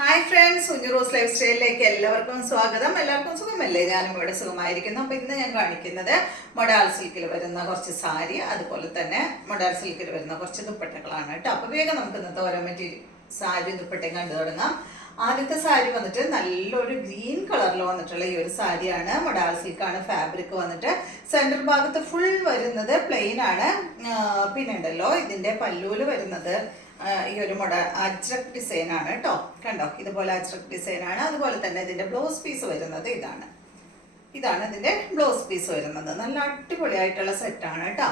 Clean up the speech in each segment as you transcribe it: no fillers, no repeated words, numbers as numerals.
Hi friends, കുഞ്ഞുറോസ് life സ്റ്റൈലിലേക്ക് എല്ലാവർക്കും സ്വാഗതം. എല്ലാവർക്കും സുഖമല്ലേ? ഞാനും ഇവിടെ സുഖമായിരിക്കുന്നു. അപ്പോൾ ഇന്ന് ഞാൻ കാണിക്കുന്നത് മൊഡാൾ സിൽക്കിൽ വരുന്ന കുറച്ച് സാരി, അതുപോലെ തന്നെ മൊഡാൾ സിൽക്കിൽ വരുന്ന കുറച്ച് ദുപ്പട്ടകളാണ് കേട്ടോ. അപ്പോൾ വേഗം നമുക്ക് ഇന്നത്തെ ഓരോ മെറ്റീരിയൽ സാരി ദുപ്പട്ടയും കണ്ടു തുടങ്ങാം. ആദ്യത്തെ സാരി വന്നിട്ട് നല്ലൊരു ഗ്രീൻ കളറിൽ വന്നിട്ടുള്ള ഈ ഒരു സാരിയാണ്. മൊഡാൾ സിൽക്കാണ് ഫാബ്രിക് വന്നിട്ട്. സെൻട്രൽ ഭാഗത്ത് ഫുൾ വരുന്നത് പ്ലെയിൻ ആണ്. പിന്നെ ഉണ്ടല്ലോ ഇതിൻ്റെ പല്ലൂല് വരുന്നത് ഈ ഒരു അജ്രക് ഡിസൈൻ ആണ് കേട്ടോ. കണ്ടോ, ഇതുപോലെ അജ്രക് ഡിസൈൻ ആണ്. അതുപോലെ തന്നെ ഇതിന്റെ ബ്ലൗസ് പീസ് വരുന്നത് ഇതാണ് ഇതിന്റെ ബ്ലൗസ് പീസ് വരുന്നത്. നല്ല അടിപൊളിയായിട്ടുള്ള സെറ്റാണ് കേട്ടോ.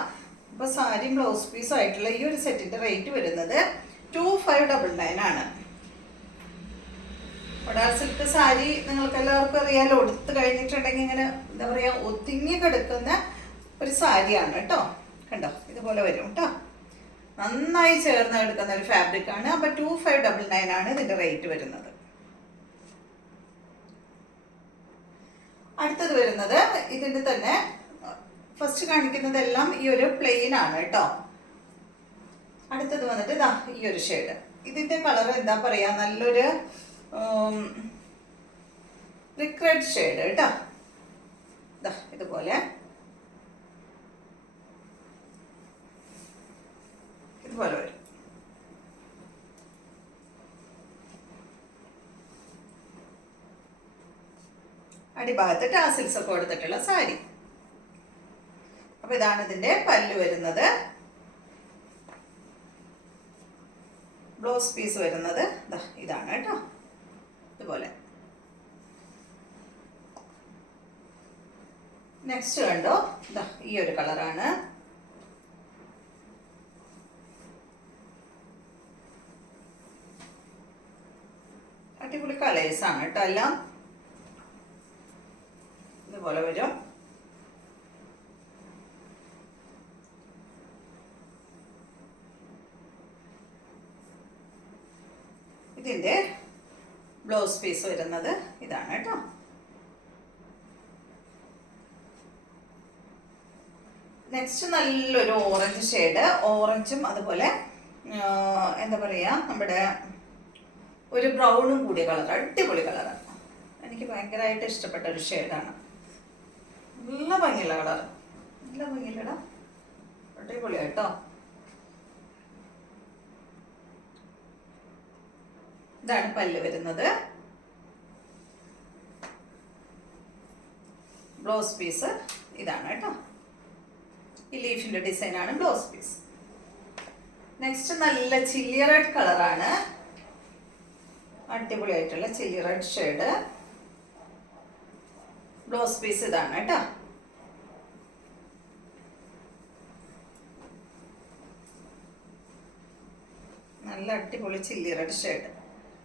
അപ്പോൾ സാരി ബ്ലൗസ് പീസും ആയിട്ടുള്ള ഈ ഒരു സെറ്റിന്റെ റേറ്റ് വരുന്നത് 2599 ആണ്. മൊഡാൾ സിൽക്ക് സാരി നിങ്ങൾക്ക് എല്ലാവർക്കും അറിയാലോ, ഉടുത്ത് കഴിഞ്ഞിട്ടുണ്ടെങ്കിൽ ഇങ്ങനെ എന്താ പറയാ ഒതുങ്ങി കിടക്കുന്ന ഒരു സാരിയാണ് കേട്ടോ. കണ്ടോ, ഇതുപോലെ വരും കേട്ടോ. നന്നായി ചേർന്ന് എടുക്കുന്ന ഒരു ഫാബ്രിക് ആണ്. അപ്പോൾ 2599 ആണ് ഇതിന്റെ റേറ്റ് വരുന്നത്. അടുത്തത് വരുന്നത് ഇതിന്റെ തന്നെ ഫസ്റ്റ് കാണിക്കുന്നതെല്ലാം ഈ ഒരു പ്ലെയിൻ ആണ് കേട്ടോ. അടുത്തത് വന്നിട്ട് ഇതാ ഈ ഒരു ഷെയ്ഡ്. ഇതിന്റെ കളർ എന്താ പറയാ, നല്ലൊരു ബ്രിക്ക് റെഡ് ഷെയ്ഡ് കേട്ടോ. ഇതുപോലെ വരും. അടിഭാഗത്ത് ടാസിൽസ് ഒക്കെ കൊടുത്തിട്ടുള്ള സാരി. അപ്പൊ ഇതാണ് ഇതിന്റെ പല്ല് വരുന്നത്. ബ്ലൗസ് പീസ് വരുന്നത് ഇതാണ് കേട്ടോ. ഇതുപോലെ നെക്സ്റ്റ് കണ്ടോ, ഈ ഒരു കളറാണ്. അടിപൊളി കളേഴ്സ് ആണ് കേട്ടോ. എല്ലാം ഇതുപോലെ വരും. ഇതിന്റെ ബ്ലൗസ് പീസ് വരുന്നത് ഇതാണ് കേട്ടോ. നെക്സ്റ്റ് നല്ലൊരു ഓറഞ്ച് ഷെയ്ഡ്. ഓറഞ്ചും അതുപോലെ എന്താ പറയാ, നമ്മുടെ ഒരു ബ്രൗണും കൂടിയ കളർ. അടിപൊളി കളറാണ്. എനിക്ക് ഭയങ്കരമായിട്ട് ഇഷ്ടപ്പെട്ട ഒരു ഷെയ്ഡാണ്. നല്ല ഭംഗിയുള്ള കളർ. നല്ല ഭംഗിയില്ലടാ, അടിപൊളിയായിട്ടോ. ഇതാണ് പല്ല് വരുന്നത്. ബ്ലൗസ് പീസ് ഇതാണ് കേട്ടോ. ഈ ലീഫിന്റെ ഡിസൈൻ ആണ് ബ്ലൗസ് പീസ്. നെക്സ്റ്റ് നല്ല ചില്ലി റെഡ് കളറാണ്. അടിപൊളിയായിട്ടുള്ള chilli red shade. Blouse piece ഇതാണ് കേട്ടോ. നല്ല അടിപൊളി ചില്ലി റെഡ് ഷെയ്ഡ്.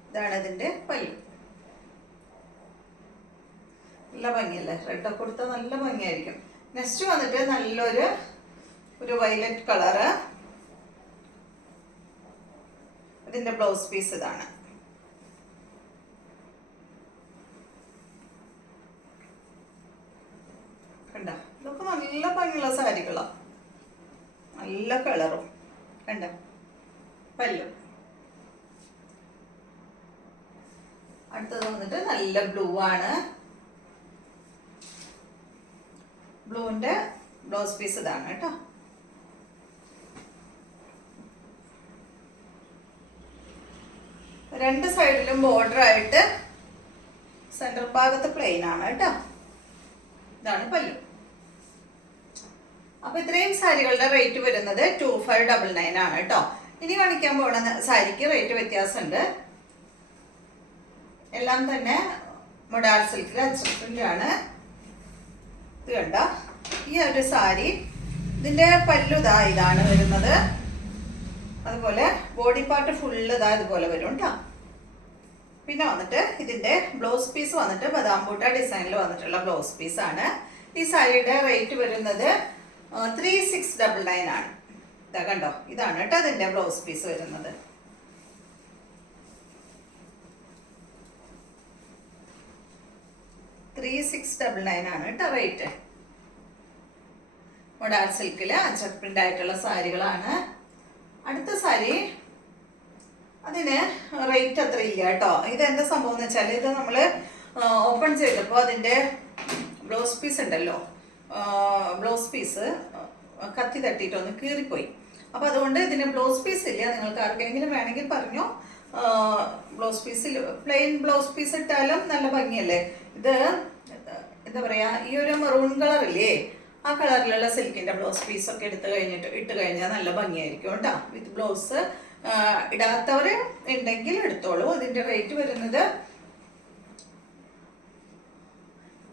ഇതാണ് ഇതിന്റെ പല്ല്. നല്ല ഭംഗിയല്ലേ, റെഡൊക്കെ കൊടുത്താൽ നല്ല ഭംഗിയായിരിക്കും. നെക്സ്റ്റ് വന്നിട്ട് നല്ലൊരു വയലറ്റ് കളറ്. ഇതിന്റെ ബ്ലൗസ് പീസ് ഇതാണ്. കണ്ട, ഇതൊക്കെ നല്ല ഭംഗിയുള്ള സാരികളാ. നല്ല കളറും. കണ്ട, പല്ലു. അടുത്തത് വന്നിട്ട് നല്ല ബ്ലൂ ആണ്. ബ്ലൂവിന്റെ ബ്ലൗസ് പീസ് ഇതാണ് കേട്ടോ. രണ്ട് സൈഡിലും ബോർഡർ ആയിട്ട് സെന്റർ ഭാഗത്ത് പ്ലെയിൻ ആണ് കേട്ടോ. ഇതാണ് പല്ലു. അപ്പൊ ഇത്രയും സാരികളുടെ റേറ്റ് വരുന്നത് 2599 ആണ് കേട്ടോ. ഇനി കാണിക്കാൻ പോണ സാരിക്ക് റേറ്റ് വ്യത്യാസമുണ്ട്. എല്ലാം തന്നെ മൊഡാൾ സിൽക്കിൽ അജ്രക് ആണ്. ഇത് കണ്ട, ഈ ഒരു സാരി ഇതിന്റെ പല്ലു ഇതാണ് വരുന്നത്. അതുപോലെ ബോഡി പാർട്ട് ഫുള്ള് ഇതുപോലെ വരും കേട്ടോ. പിന്നെ വന്നിട്ട് ഇതിന്റെ ബ്ലൗസ് പീസ് വന്നിട്ട് ബദാം ബൂട്ട ഡിസൈനിൽ വന്നിട്ടുള്ള ബ്ലൗസ് പീസ് ആണ്. ഈ സാരിയുടെ റേറ്റ് വരുന്നത് 3699 ആണ്. ഇതാ കണ്ടോ, ഇതാണ് കേട്ടോ അതിന്റെ ബ്ലൗസ് പീസ് വരുന്നത്. ആണ് കേട്ടോ റേറ്റ്. മൊഡാൾ സിൽക്കില് അജ്രക് പ്രിന്റ് ആയിട്ടുള്ള സാരികളാണ്. അടുത്ത സാരി അതിന് റേറ്റ് അത്ര ഇല്ല കേട്ടോ. ഇതെന്താ സംഭവം എന്ന് വെച്ചാൽ ഇത് നമ്മൾ ഓപ്പൺ ചെയ്തപ്പോൾ അതിൻ്റെ ബ്ലൗസ് പീസ് ഉണ്ടല്ലോ, ബ്ലൗസ് പീസ് കത്തി തട്ടിയിട്ടൊന്ന് കീറിപ്പോയി. അപ്പോൾ അതുകൊണ്ട് ഇതിന് ബ്ലൗസ് പീസ് ഇല്ല. നിങ്ങൾക്ക് ആർക്കെങ്കിലും വേണമെങ്കിൽ പറഞ്ഞോ. ബ്ലൗസ് പീസിൽ പ്ലെയിൻ ബ്ലൗസ് പീസ് ഇട്ടാലും നല്ല ഭംഗിയല്ലേ. ഇത് എന്താ പറയുക, ഈ ഒരു മെറൂൺ കളറില്ലേ, ആ കളറിലുള്ള സിൽക്കിൻ്റെ ബ്ലൗസ് പീസൊക്കെ ഇട്ട് കഴിഞ്ഞാൽ നല്ല ഭംഗിയായിരിക്കും കേട്ടോ. വിത്ത് ബ്ലൗസ് ഇടാത്തവർ ഉണ്ടെങ്കിൽ എടുത്തോളൂ. അതിൻ്റെ റേറ്റ് വരുന്നത്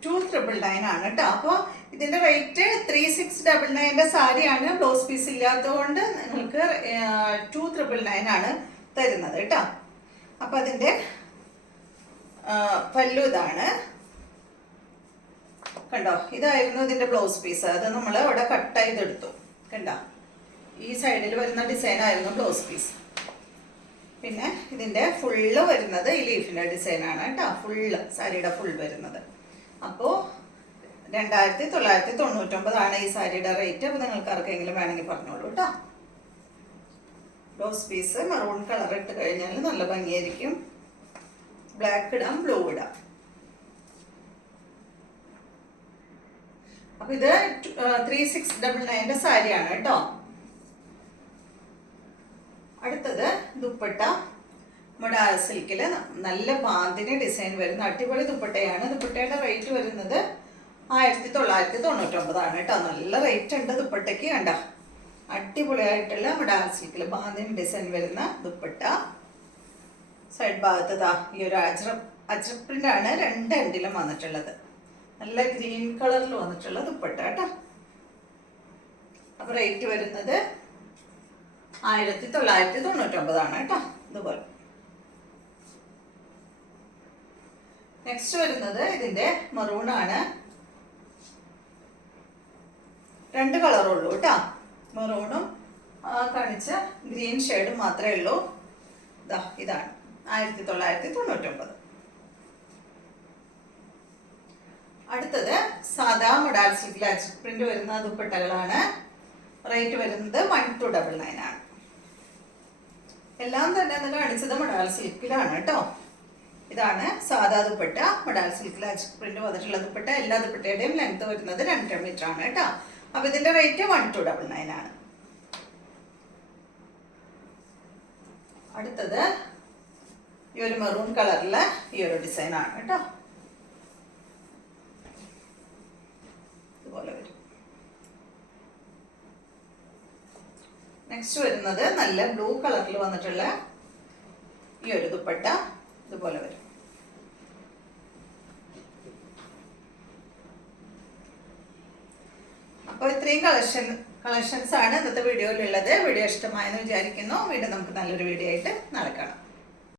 2,999 ആണ് കേട്ടോ. അപ്പോൾ ഇതിൻ്റെ റേറ്റ് 3,699 സാരിയാണ്. ബ്ലൗസ് പീസ് ഇല്ലാത്തതുകൊണ്ട് നിങ്ങൾക്ക് 2,999 ആണ് തരുന്നത് കേട്ടോ. അപ്പം അതിൻ്റെ പല്ലു ഇതാണ് കണ്ടോ. ഇതായിരുന്നു ഇതിൻ്റെ ബ്ലൗസ് പീസ്. അത് നമ്മൾ അവിടെ കട്ട് ചെയ്തെടുത്തു കണ്ടോ. ഈ സൈഡിൽ വരുന്ന ഡിസൈൻ ആയിരുന്നു ബ്ലൗസ് പീസ്. പിന്നെ ഇതിൻ്റെ ഫുള്ള് വരുന്നത് ഈ ലീഫിൻ്റെ ഡിസൈനാണ് കേട്ടോ. ഫുള്ള് സാരിയുടെ ഫുൾ വരുന്നത്. അപ്പോൾ 2,999 ഈ സാരിയുടെ റേറ്റ്. അപ്പോൾ നിങ്ങൾക്ക് ആർക്കെങ്കിലും വേണമെങ്കിൽ പറഞ്ഞോളൂ കേട്ടോ. ബ്ലൗസ് പീസ് മെറൂൺ കളർ ഇട്ട് കഴിഞ്ഞാൽ നല്ല ഭംഗിയായിരിക്കും. ബ്ലാക്ക് ഇടാം, ബ്ലൂ ഇടാം. അപ്പോൾ ഇത് 3,699 സാരിയാണ് കേട്ടോ. അടുത്തത് ദുപ്പട്ട. മൊഡാൾ സിൽക്കിൽ നല്ല ബാന്തിന് ഡിസൈൻ വരുന്ന അടിപൊളി ദുപ്പട്ടയാണ്. ദുപ്പട്ടയുടെ റേറ്റ് വരുന്നത് 1,999 ആണ് കേട്ടോ. നല്ല റേറ്റ് ഉണ്ട് ദുപ്പട്ടയ്ക്ക്. കണ്ട അടിപൊളിയായിട്ടുള്ള മൊഡാൾ സിൽക്കിൽ ബാന്തിന് ഡിസൈൻ വരുന്ന ദുപ്പട്ട. സൈഡ് ഭാഗത്ത് ഈ ഒരു അജ്രക് പ്രിന്റ് ആണ് 2 എൻഡിലും വന്നിട്ടുള്ളത്. നല്ല ഗ്രീൻ കളറിൽ വന്നിട്ടുള്ള ദുപ്പട്ട കേട്ടോ. അപ്പോൾ റേറ്റ് വരുന്നത് 1,999 ആണ് കേട്ടോ. ഇതുപോലെ നെക്സ്റ്റ് വരുന്നത് ഇതിൻ്റെ മെറൂൺ ആണ്. 2 കളറുള്ളൂ കേട്ടോ. മെറൂണും കാണിച്ച ഗ്രീൻ ഷെയ്ഡും മാത്രമേ ഉള്ളൂ. ഇതാണ് 1,999. അടുത്തത് സാധാ മൊഡാൾ സിൽക്കിൽ അജ്രക് പ്രിന്റ് വരുന്ന ദുപ്പട്ടകളാണ്. റേറ്റ് വരുന്നത് 1,299 ആണ്. എല്ലാം തന്നെ ഒന്ന് കാണിച്ചത് മൊഡാൾ സിൽക്കിലാണ് കേട്ടോ. ഇതാണ് സാധാ ദുപ്പട്ട. മൊഡാൾ സിൽക്കിൽ അജ്രക് പ്രിന്റ് വന്നിട്ടുള്ള ദുപ്പട്ട. എല്ലാ ദുപ്പട്ടയുടെയും ലെങ്ത് വരുന്നത് 2 മീറ്റർ ആണ് കേട്ടോ. അപ്പൊ ഇതിന്റെ റേറ്റ് 1,299 ആണ്. അടുത്തത് ഈ ഒരു മെറൂൺ കളറിലെ ഈ ഒരു ഡിസൈൻ ആണ് കേട്ടോ. ഇതുപോലെ വരും. നെക്സ്റ്റ് വരുന്നത് നല്ല ബ്ലൂ കളറിൽ വന്നിട്ടുള്ള ഈ ഒരു ദുപ്പട്ട. ഇതുപോലെ വരും. അപ്പോൾ ഇത്രയും കളക്ഷൻസ് ആണ് ഇന്നത്തെ വീഡിയോയിലുള്ളത്. വീഡിയോ ഇഷ്ടമായെന്ന് വിചാരിക്കുന്നു. വീണ്ടും നമുക്ക് നല്ലൊരു വീഡിയോ ആയിട്ട് നാളെ കാണാം.